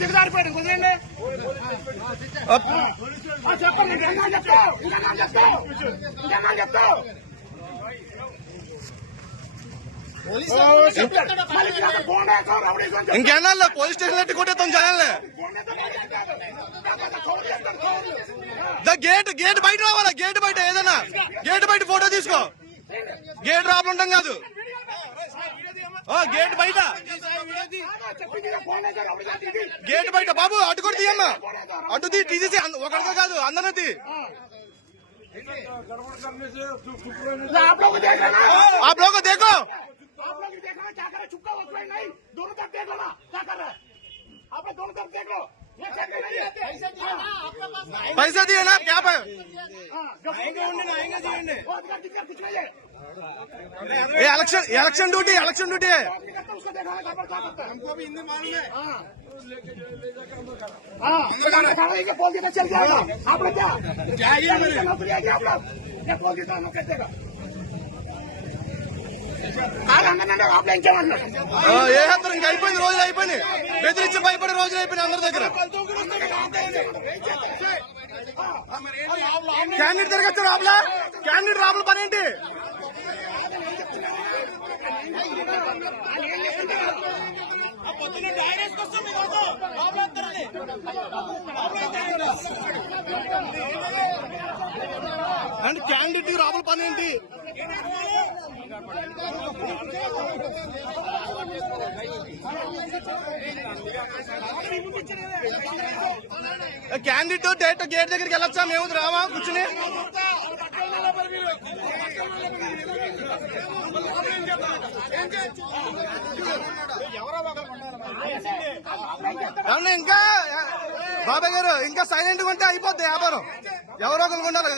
దిగజారిపోయాడు. కుదిరండి ఆ, చెప్పండి. ఇంకెన్నా చెప్తావు చెప్తావు చెప్తావు పోలీస్ స్టేషన్ ఎట్టి కొట్టేస్తాం కౌలు. ద గేట్ గేట్ బయట రావాలా? గేట్ బయట ఏదైనా? గేట్ బయట ఫోటో తీసుకో. గేట్ ఉంటాం కాదు. గేట్ బయట ఆ, చెప్పింది ఇక ఫోన్ వేస్తావు, రౌడీ అని చెప్పి. గేట్ బయట బాబు అటు కూడా తీయమ్మా అటు తీ తీసేసి ఒకరితో కాదు అందరినీ తీ आप लोग देख रहे हैं ना ఆ బ్లోక్ దేకో आप लोग देख रहे हैं क्या कर रहे हैं? चुपका वक्त नहीं दोनों तरफ देख लो ना क्या कर रहे हैं आप लोग दोनों तरफ देख लो ये check नहीं है हाँ, పైసా తీయనా క్యాప్ हाँ, जो वो अधिकार दिक्कत कुछ नहीं है ఏ election election duty election duty जो आदमी करता है उसको देखा है खबर क्या करता है हमको भी हिंदी मालूम है हाँ हाँ तो गाना गाना ये बोल देना चल जाएगा आप लोग क्या क्या ये नौकरी है क्या आप लोग क्या बोल देता हम लोग कहते हैं ఆగ అన్న आप लोग क्या मानना ఆ, ఏ హత్తరు ఇంకా అయిపోయింది రోజులు అయిపోయింది బెదిరించి భయపడే రోజులు అయిపోయింది అందరి దగ్గర క్యాండిడేట్ తిరగచ్చు రాబులా క్యాండిడేట్ రాబుల పని ఏంటి అండ్ క్యాండిడేట్ రాబుల పని ఏంటి? క్యాండిడేట్ డైరెక్ట్ గేట్ దగ్గరికి వెళ్ళొచ్చా? మేము రామా? కూర్చుని. ఏమన్నా ఇంకా బాబాయ్ గారు ఇంకా సైలెంట్గా ఉంటే అయిపోద్ది వ్యాపారం. ఎవరో ఒకరు ఉండాలి